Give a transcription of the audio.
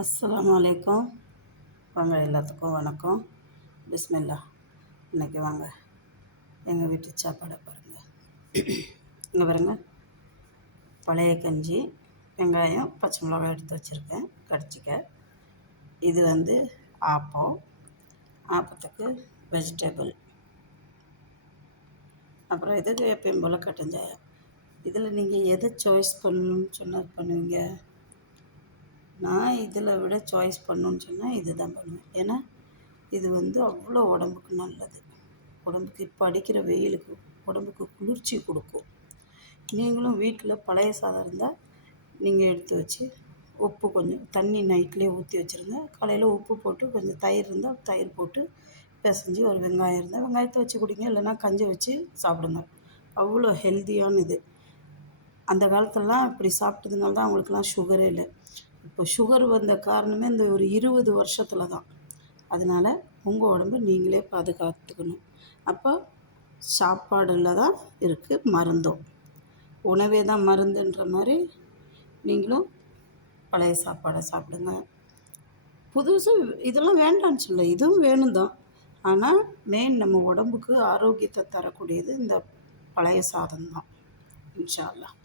அஸ்ஸலாமு அலைக்கும். வாங்க, எல்லாத்துக்கும் வணக்கம். பிஸ்மில்லா. இன்றைக்கி வாங்க எங்கள் வீட்டு சாப்பாடை பாருங்கள். இங்கே பாருங்கள், பழைய கஞ்சி, வெங்காயம், பச்சை மிளகாய் எடுத்து வச்சுருக்கேன் கடிச்சிக்க. இது ஆப்பம், ஆப்பத்துக்கு வெஜிடபிள். அப்புறம் இதுக்கு எப்பயும் போல் கட்டஞ்சாயம். இதில் நீங்கள் எதை சாய்ஸ் பண்ணணும்னு சொன்னால் பண்ணுவீங்க? நான் இதில் விட சாய்ஸ் பண்ணணுன்னு சொன்னால் இது தான் பண்ணுவேன். ஏன்னா இது அவ்வளோ உடம்புக்கு நல்லது. உடம்புக்கு இப்போ அடிக்கிற வெயிலுக்கு உடம்புக்கு குளிர்ச்சி கொடுக்கும். நீங்களும் வீட்டில் பழைய சாதம் இருந்தால் நீங்கள் எடுத்து வச்சு உப்பு கொஞ்சம் தண்ணி நைட்லேயே ஊற்றி வச்சுருங்க. காலையில் உப்பு போட்டு கொஞ்சம் தயிர் இருந்தால் தயிர் போட்டு பிசைஞ்சு ஒரு வெங்காயம் இருந்தால் வெங்காயத்தை வச்சு குடிங்க. இல்லைன்னா கஞ்சி வச்சு சாப்பிடுங்க. அவ்வளோ ஹெல்த்தியான இது. அந்த காலத்துலலாம் இப்படி சாப்பிட்டதுனால தான் அவங்களுக்குலாம் சுகரே இல்லை. இப்போ சுகர் வந்த காரணமே இந்த ஒரு 20 வருஷத்தில் தான். அதனால் உங்கள் உடம்பு நீங்களே பாதுகாத்துக்கணும். அப்போ சாப்பாடில் தான் இருக்குது மருந்தும். உணவே தான் மருந்துன்ற மாதிரி நீங்களும் பழைய சாப்பாடை சாப்பிடுங்க. புதுசு இதெல்லாம் வேண்டான்னு சொல்ல, இதுவும் வேணும் தான். ஆனால் மெயின் நம்ம உடம்புக்கு ஆரோக்கியத்தை தரக்கூடியது இந்த பழைய சாதம் தான். இன்ஷா அல்லாஹ்.